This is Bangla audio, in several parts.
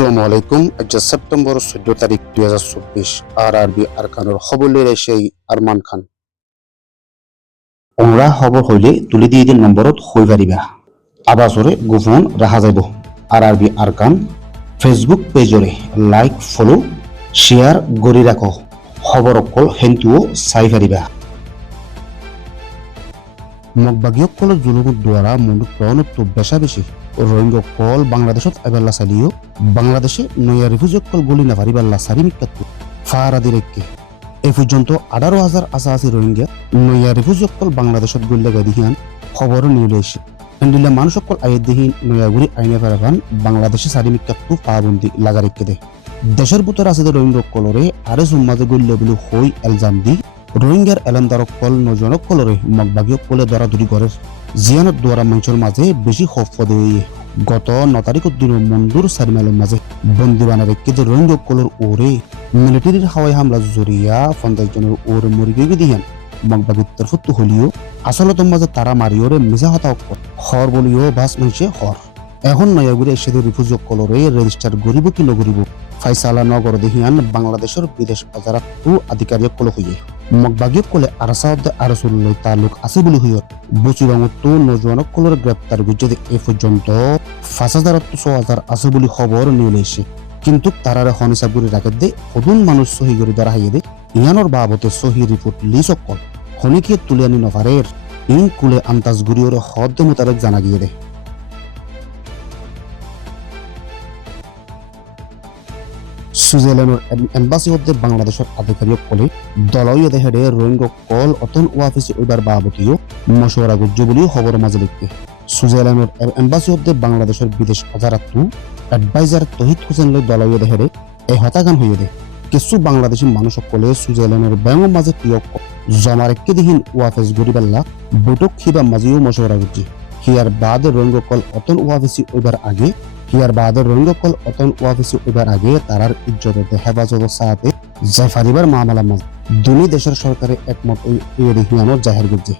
আসসালামু আলাইকুম। আজ সেপ্টেম্বর 14 তারিখ 2024। আরবি আরকানোর খবর লইলে সেই আরমান খান। ওমরা খবর হইলে তুলি দিয়ে দিন নম্বরত হই পারিবা। আবাসরে গোপন রাখা যাইব। আরবি আরকান ফেসবুক পেজরে লাইক ফলো শেয়ার গড়ি রাখো। খবর অকল হেন্তুও চাই পারিবা। মগবাগীসকলৰ জুলুমত দ্বাৰা মুলুক প্ৰণতো বেচা বেছি রোহিঙ্গা কল বাংলাদেশত এবেলা চালিও বাংলাদেশে নয়া রিফিউজিসকল গুলি নাভারিবাল্লা সারি মিক্কাতু ফারাদি রেখে এই পর্যন্ত 18,000 আসাসি রোহিঙ্গা নয়া রিফিউজিসকল বাংলাদেশত গুলি লাগাই দিহিয়ান খবর নিউলে এসে এন্ডিলা মানুষসকল আইয়ে দিহিন নয়াগুড়ি আইনে ফেরাফান বাংলাদেশে সারি মিক্কাতু পাবন্দি লাগা রেখে দে দেশের ভিতর আছে রোহিঙ্গা কলরে আরে সুম্মাজে গুলি বলে হই এলজাম দি রোহিঙ্গার এলামদারক কল নজনক কলরে মগবাগীয় কলে দরাদরি করে জিয়ানত দ্বারা মানুষের মাঝে বেশি খফ দিয়ে গত 9 তারিখের দিন মন্দুর সারিমালের মাঝে বন্দি বানা রেখে যে রোহিঙ্গা কলর ওরে মিলিটারির হাওয়াই হামলা জরিয়া 50 জনের ওরে মরি গিয়ে দিয়ান মগবাগীর তরফত হলিও আসলত মাঝে তারা মারিওরে মিশা হতা হর বলিও বাস মানুষে হর এখন নয়াগুড়ি এসে রিফিউজি কলরে রেজিস্টার গরিব কি নগরিব ফাইসালা নগর দেহিয়ান বাংলাদেশের বিদেশ বাজারাত আধিকারিক কল হইয়ে মগবাগীয় কলে আরসাউদ্দ আরসুল্লাই তালুক আছে বলে হইয়ত বচিরঙত নজওয়ানক কলর গ্রেপ্তার গুজে এ পর্যন্ত 5,000-6,000 আছে বলে খবর নিয়ে এসে কিন্তু তারারে হনিসাব করে রাখে দে সদুন মানুষ সহি করে ধরা হাইয়ে দে ইয়ানোর বাবতে সহি রিপোর্ট লিসকল হনিকে তুলে আনি নফারের ইন কুলে আন্তাজ গুড়িওর হদ মোতাবেক জানা গিয়ে দে সুইজারল্যান্ডের এম্বাসি হতে বাংলাদেশের আধিকারিক কলে দলীয় দেহেরে রোহিঙ্গা কল অতন ওয়াফিসি ওইবার বাবতীয় মশওয়ারা গুজ্জু বলিও খবর মাঝে লিখতে সুইজারল্যান্ডের এম্বাসি হতে বাংলাদেশের বিদেশ হাজারাতু অ্যাডভাইজার তহিদ হোসেন দলীয় দেহেরে এই হতাগান হইয়ে দে কিছু বাংলাদেশি মানুষ কলে সুইজারল্যান্ডের ব্যাঙ মাঝে প্রিয় জমা রেখে দিহীন ওয়াফিস গরিবাল্লা বৈঠক খিবা মাঝেও মশওয়ারা গুজ্জি হিয়ার বাদ রোহিঙ্গা কল অতন ওয়াফিসি ওইবার আগে হিয়ার বাদের রোহিঙ্গা অতন ওয়াফিসি এবার আগে তারার ইজ্জতে হেফাজত সাথে জাফারিবার মামলা মাঝ দুই দেশের সরকারে একমত হিয়ানো জাহের করছে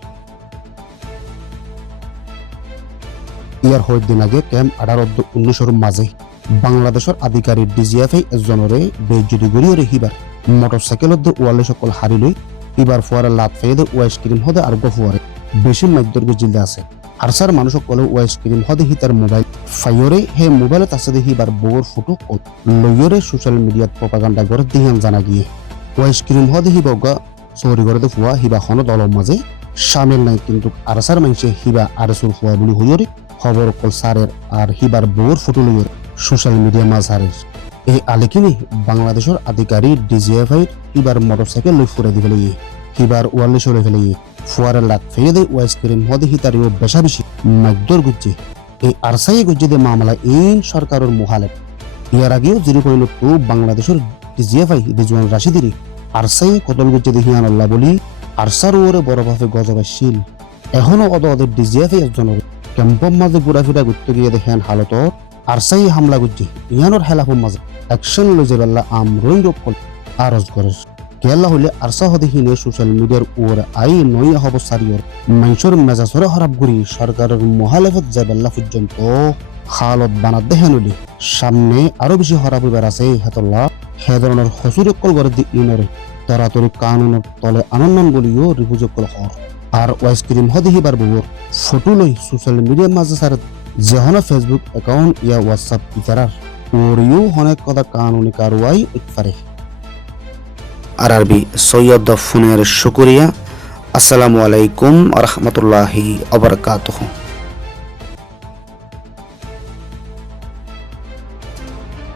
ইয়ার হয়ে দিন আগে ক্যাম্প 18-19 মাঝে বাংলাদেশের আধিকারিক ডিজিএফআই এজনরে বেজ্জতি গড়িয়ে হিবার মোটরসাইকেলত ওয়ালে সকল হারি লই হিবার ফুয়ারে লাত ফেয়ে ওয়াইস ক্রিম হদে আর ফুয়ারে বেশি মাধ্যর্গ জিল্লা আছে আরসার মানুষ কলে ওয়াইস ক্রিম হদে হিতার মোবাইল ফাইয়রে হে মোবাইলত আছে দেখি বার বউর ফটো লইয়রে সোশ্যাল মিডিয়াত প্রপাগান্ডা করে দিহান জানা গিয়ে ওয়াইস ক্রিম হদে হি বগা চৌরি করে ফুয়া হিবা খন দলের মাঝে সামিল নাই কিন্তু আরসার মানুষে হিবা আরসুর ফুয়া বলি হইয়রে খবর কল সারের আর হিবার বউর ফটো লইয়রে সোশ্যাল মিডিয়া মাঝ হারের এই আলেকিনি বাংলাদেশের আধিকারিক ডিজিএফআই হিবার মোটরসাইকেল লই ফুরে দিবে লইয়ে হিবার ওয়ালে চলে ফেলে ফুয়ারের লাত ফেয়ে দেয় ওয়াইস ক্রিম হদে হিতারিও বেশা বেশি মাদ্যর গুজ্জে এই আরসাই গুজ্জে মামলা ইন সরকারের মুহালেফ ইয়ার আগেও জিরো কইল তো বাংলাদেশের ডিজিএফআই রিজওয়ান রাশিদিরি আরসাই কতল গুজ্জে দেহিয়ান আল্লাহ বলি আরসার ওরে বড়ভাবে গজবাশীল এখনো ওদের ডিজিএফআই একজনের ক্যাম্পর মাঝে ঘোরাফেরা করতে গিয়ে দেখেন হালত আরসাই হামলা গুজ্জে ইয়ানোর হেলাফের মাঝে অ্যাকশন লজে বেল্লা আম রোহিঙ্গা কল আরজ করে কেলা হইলে আরসা হদে হিনে সোশ্যাল মিডিয়ার ওরে আই নই হব সারিয়র মানুষের মেজাজরে খারাপ করি সরকারের মহালেফত যাবেল্লা পর্যন্ত হালত বানাত দেহেনলি সামনে আরো বেশি খারাপ হইবার আছে হেতল্লা হে ধরনের হসুরকল করে দি ইনরে তরাতরি কানুনের তলে আনন্দন বলিও রিফিউজিকল হর আর ওয়াইস ক্রিম হদে হিবার বউর ফটো লই সোশ্যাল মিডিয়ার মাঝে সারে যেহন ফেসবুক অ্যাকাউন্ট ইয়া হোয়াটসঅ্যাপ ইতারার ওরিও অনেক কথা কানুনি কারওয়াই ইতফারে আরবি সৈয়দ ফোনের শুকরিয়া। আসসালামু আলাইকুম ওয়া রাহমাতুল্লাহি ওয়া বারাকাতুহু।